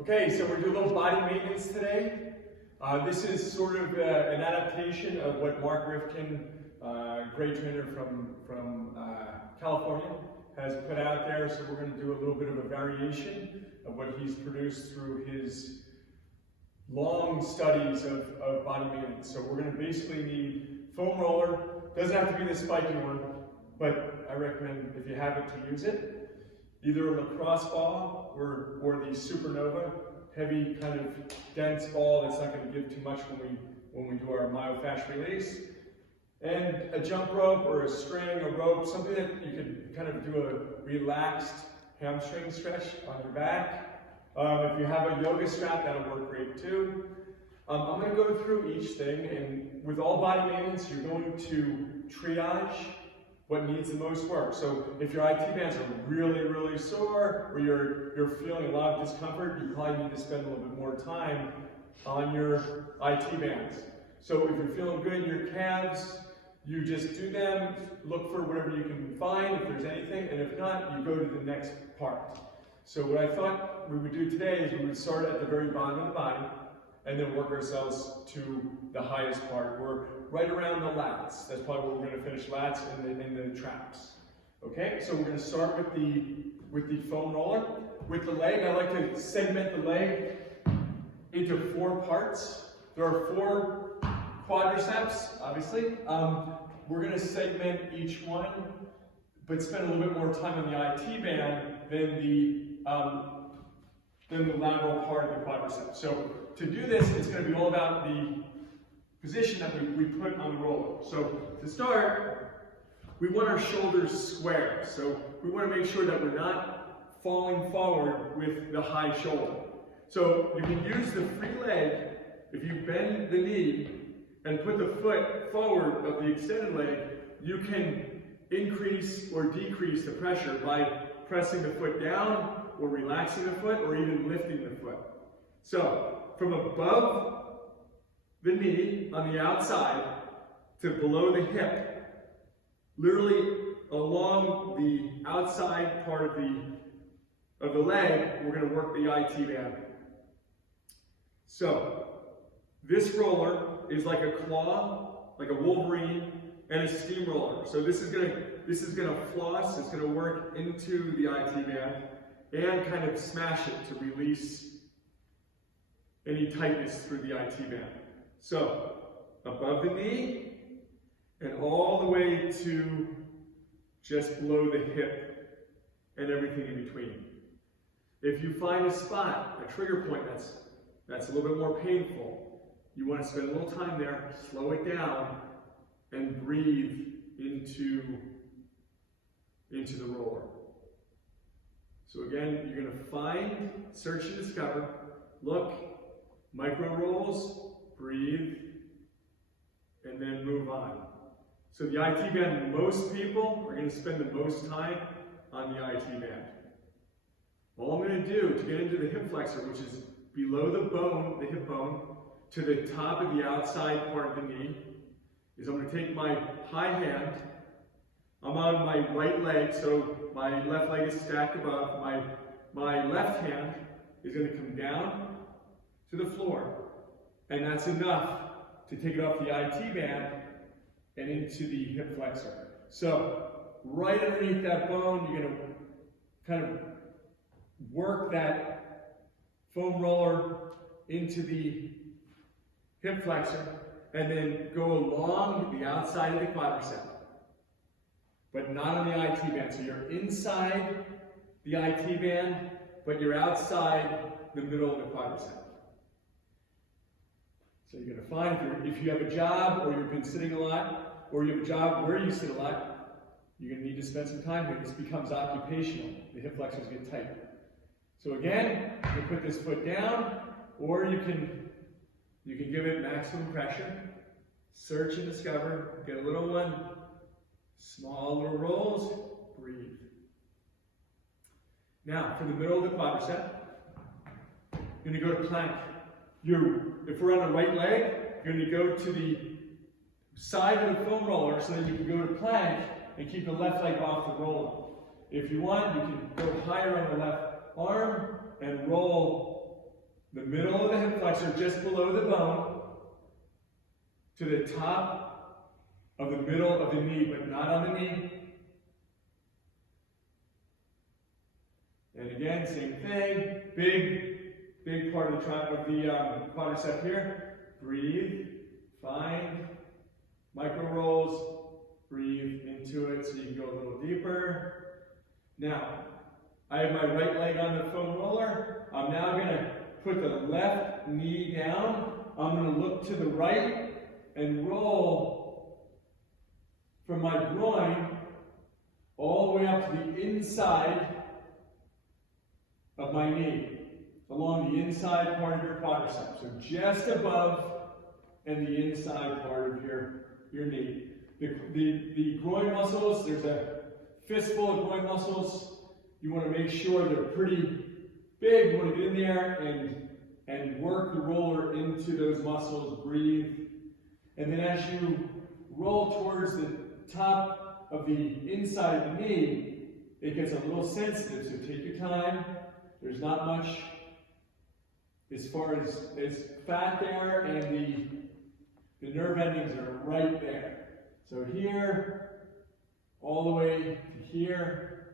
Okay, so we're doing a little body maintenance today. This is sort of an adaptation of what Mark Reifkind, great trainer from California, has put out there. So we're going to do a little bit of a variation of what he's produced through his long studies of body maintenance. So we're going to basically need foam roller. Doesn't have to be the spiky one, but I recommend if you have it to use it. Either a lacrosse ball or the Supernova, heavy kind of dense ball that's not going to give too much when we do our myofascial release. And a jump rope or a string, a rope, something that you can kind of do a relaxed hamstring stretch on your back. If you have a yoga strap, that'll work great too. I'm going to go through each thing, and with all body maintenance, you're going to triage what needs the most work. So if your IT bands are really, really sore, or you're feeling a lot of discomfort, you probably need to spend a little bit more time on your IT bands. So if you're feeling good in your calves, you just do them, look for whatever you can find, if there's anything, and if not, you go to the next part. So what I thought we would do today is we would start at the very bottom of the body, and then work ourselves to the highest part. We're right around the lats. That's probably where we're going to finish, lats in the traps. Okay, so we're going to start with the foam roller. With the leg, I like to segment the leg into 4 parts. There are 4 quadriceps, obviously. We're going to segment each one, but spend a little bit more time on the IT band than the lateral part of the quadricep. So to do this, it's going to be all about the position that we put on the roller. So to start, we want our shoulders square. So we want to make sure that we're not falling forward with the high shoulder. So you can use the free leg. If you bend the knee and put the foot forward of the extended leg, you can increase or decrease the pressure by pressing the foot down or relaxing the foot or even lifting the foot. So from above the knee on the outside to below the hip, literally along the outside part of the leg, we're going to work the IT band. So this roller is like a claw, like a Wolverine, and a steamroller. So this is gonna floss. It's gonna work into the IT band and kind of smash it to release any tightness through the IT band. So above the knee and all the way to just below the hip and everything in between. If you find a spot, a trigger point that's a little bit more painful, you want to spend a little time there, slow it down, and breathe into the roller. So again, you're going to find, search and discover, look, micro rolls, breathe, and then move on. So the IT band, most people are going to spend the most time on the IT band. All I'm going to do to get into the hip flexor, which is below the bone, the hip bone, to the top of the outside part of the knee, is I'm going to take my high hand, I'm on my right leg, so my left leg is stacked above, my left hand is going to come down to the floor, and that's enough to take it off the IT band and into the hip flexor. So right underneath that bone, you're going to kind of work that foam roller into the hip flexor, and then go along the outside of the quadricep, but not on the IT band. So you're inside the IT band, but you're outside the middle of the quadricep. So you're going to find if you have a job, or you've been sitting a lot, or you have a job where you sit a lot, you're going to need to spend some time here. This becomes occupational. The hip flexors get tight. So again, you can put this foot down, or you can give it maximum pressure, search and discover, get a little one, small little rolls, breathe. Now, for the middle of the quadricep, you're going to go to plank. If we're on the right leg, you're going to go to the side of the foam roller so that you can go to plank and keep the left leg off the roller. If you want, you can go higher on the left arm and roll the middle of the hip flexor just below the bone to the top of the middle of the knee, but not on the knee. And again, same thing. Big part of the quadricep here. Breathe, find, micro rolls, breathe into it so you can go a little deeper. Now, I have my right leg on the foam roller. I'm now going to put the left knee down. I'm going to look to the right and roll from my groin all the way up to the inside of my knee, along the inside part of your quadricep. So just above and the inside part of your knee. The groin muscles, there's a fistful of groin muscles. You want to make sure they're pretty big. You want to get in there and work the roller into those muscles. Breathe. And then as you roll towards the top of the inside of the knee, it gets a little sensitive, so take your time. There's not much as far as fat there, and the nerve endings are right there. So here, all the way to here.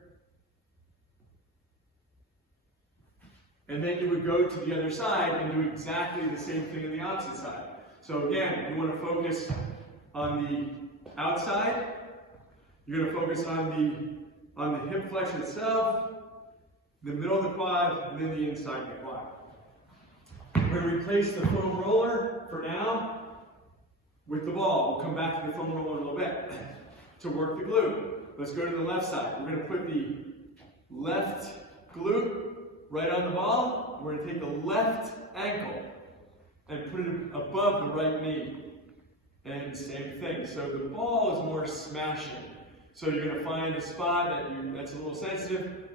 And then you would go to the other side and do exactly the same thing on the opposite side. So again, you want to focus on the outside. You're going to focus on the hip flexion itself, the middle of the quad, and then the inside of the quad. We're going to replace the foam roller for now with the ball. We'll come back to the foam roller in a little bit to work the glute. Let's go to the left side. We're going to put the left glute right on the ball. We're going to take the left ankle and put it above the right knee. And same thing. So the ball is more smashing. So you're going to find a spot that's a little sensitive.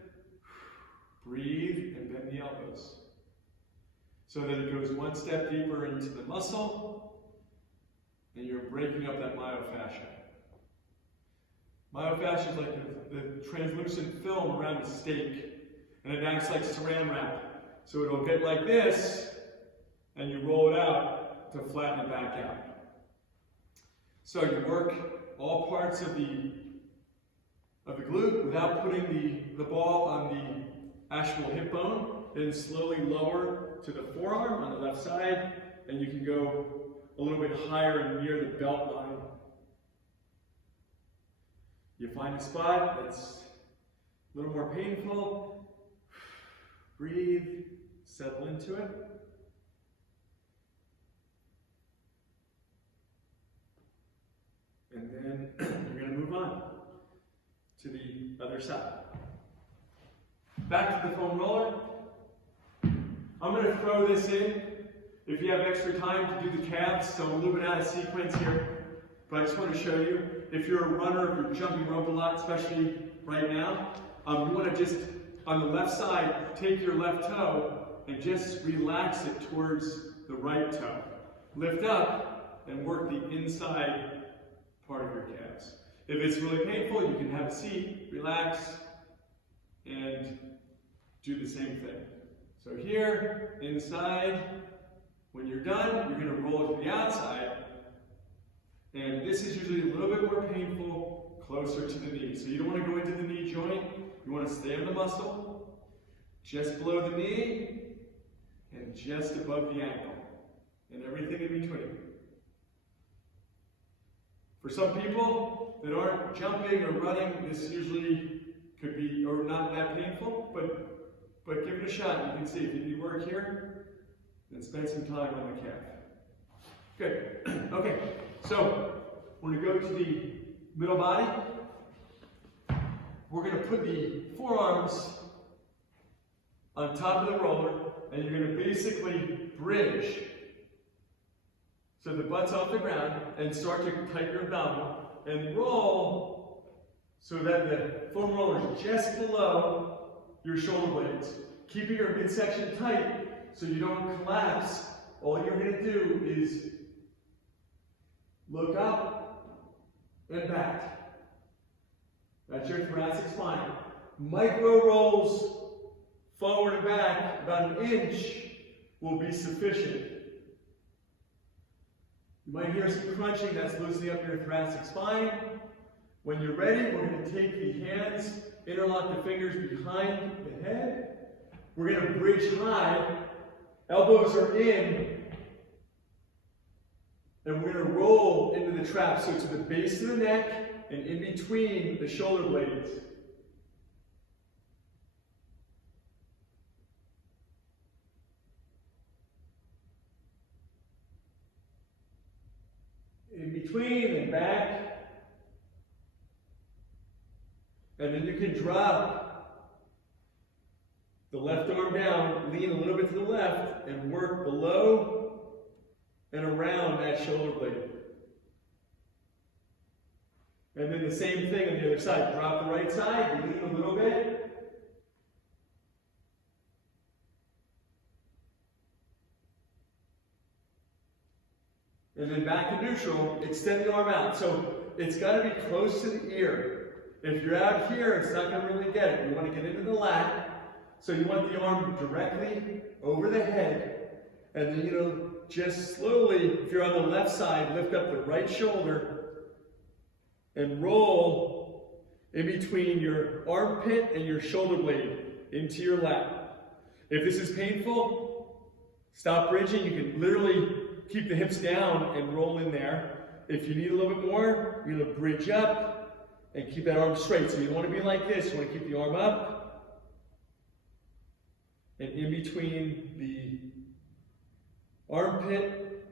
Breathe and bend the elbows. So that it goes one step deeper into the muscle, and you're breaking up that myofascia. Myofascia is like the translucent film around a steak, and it acts like saran wrap. So it'll get like this, and you roll it out to flatten it back out. So you work all parts of the glute without putting the ball on the actual hip bone. Then slowly lower to the forearm on the left side, and you can go a little bit higher and near the belt line. You find a spot that's a little more painful. Breathe, settle into it. And then you're going to move on to the other side. Back to the foam roller. I'm going to throw this in. If you have extra time to do the calves, so I'm a little bit out of sequence here, but I just want to show you. If you're a runner, if you're jumping rope a lot, especially right now, you want to just, on the left side, take your left toe and just relax it towards the right toe. Lift up and work the inside part of your calves. If it's really painful, you can have a seat, relax, and do the same thing. So here, inside, when you're done, you're going to roll it to the outside. And this is usually a little bit more painful, closer to the knee. So you don't want to go into the knee joint. You want to stay on the muscle, just below the knee, and just above the ankle, and everything in between. For some people that aren't jumping or running, this usually could be, or not that painful, but give it a shot. You can see if you need work here, then spend some time on the calf. Good. Okay, so we're going to go to the middle body. We're going to put the forearms on top of the roller, and you're going to basically bridge. So the butt's off the ground, and start to tighten your abdominal, and roll so that the foam roller is just below your shoulder blades. Keeping your midsection tight so you don't collapse. All you're going to do is look up and back. That's your thoracic spine. Micro rolls forward and back about an inch will be sufficient. You might hear some crunching, that's loosening up your thoracic spine. When you're ready, we're going to take the hands, interlock the fingers behind the head. We're going to bridge high, elbows are in, and we're going to roll into the trap, so to the base of the neck and in between the shoulder blades. In between and back. And then you can drop the left arm down, lean a little bit to the left, and work below and around that shoulder blade. And then the same thing on the other side. Drop the right side, lean a little bit. And then back to neutral, extend the arm out. So it's got to be close to the ear. If you're out here, it's not going to really get it. You want to get into the lat. So you want the arm directly over the head. And then, just slowly, if you're on the left side, lift up the right shoulder and roll in between your armpit and your shoulder blade into your lap. If this is painful, stop bridging. You can literally keep the hips down and roll in there. If you need a little bit more, you're going to bridge up and keep that arm straight. So you don't want to be like this. You want to keep the arm up. And in between the armpit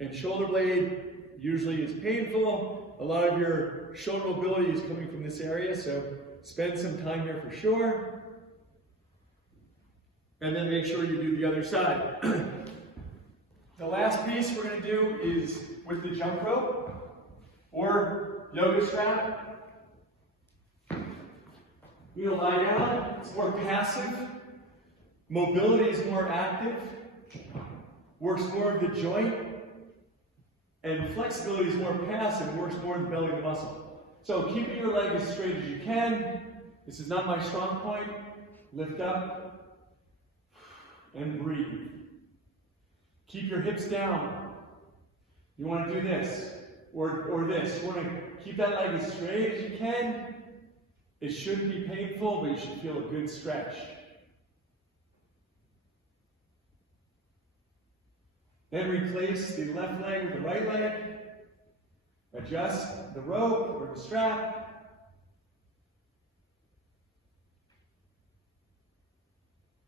and shoulder blade usually is painful. A lot of your shoulder mobility is coming from this area, so spend some time here for sure. And then make sure you do the other side. The last piece we're going to do is with the jump rope or yoga strap. You're going to lie down. It's more passive. Mobility is more active. Works more of the joint. And flexibility is more passive. Works more in the belly of the muscle. So keeping your leg as straight as you can. This is not my strong point. Lift up and breathe. Keep your hips down. You want to do this or this. You want to keep that leg as straight as you can. It shouldn't be painful, but you should feel a good stretch. Then replace the left leg with the right leg. Adjust the rope or the strap.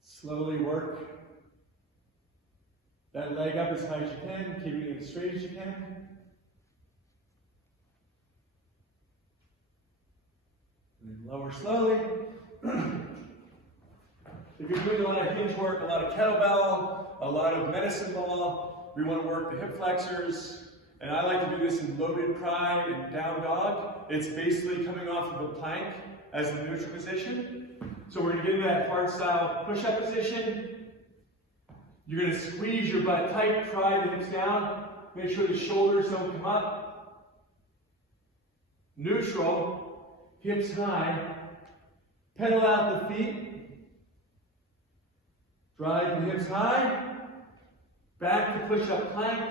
Slowly work that leg up as high as you can, keeping it as straight as you can. And then lower slowly. If you're doing a lot of hinge work, a lot of kettlebell, a lot of medicine ball, we want to work the hip flexors. And I like to do this in loaded pride and down dog. It's basically coming off of a plank as the neutral position. So we're going to get into that hard style push-up position. You're going to squeeze your butt tight, pry the hips down, make sure the shoulders don't come up. Neutral, hips high, pedal out the feet, drive the hips high, back to push-up plank,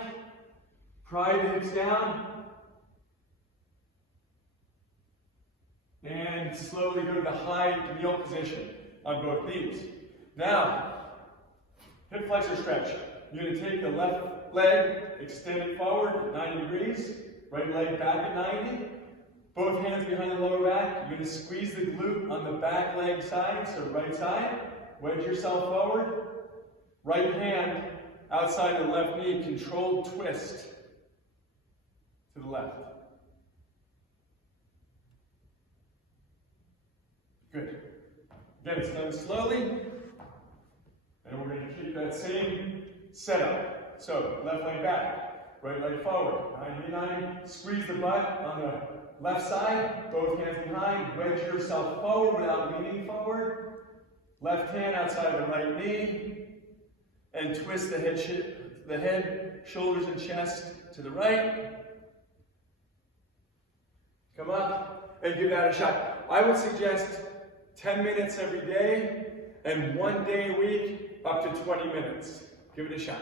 pry the hips down, and slowly go to the high kneel position on both knees. Now, hip flexor stretch. You're going to take the left leg, extend it forward at 90 degrees, right leg back at 90, both hands behind the lower back. You're going to squeeze the glute on the back leg side, so right side, wedge yourself forward, right hand outside the left knee, controlled twist to the left. Good. Again, it's done slowly. And we're going to keep that same setup. So, left leg back, right leg forward, 90, squeeze the butt on the left side, both hands behind, wedge yourself forward without leaning forward, left hand outside of the right knee, and twist the head, shoulders and chest to the right. Come up and give that a shot. I would suggest 10 minutes every day and 1 day a week, up to 20 minutes. Give it a shot.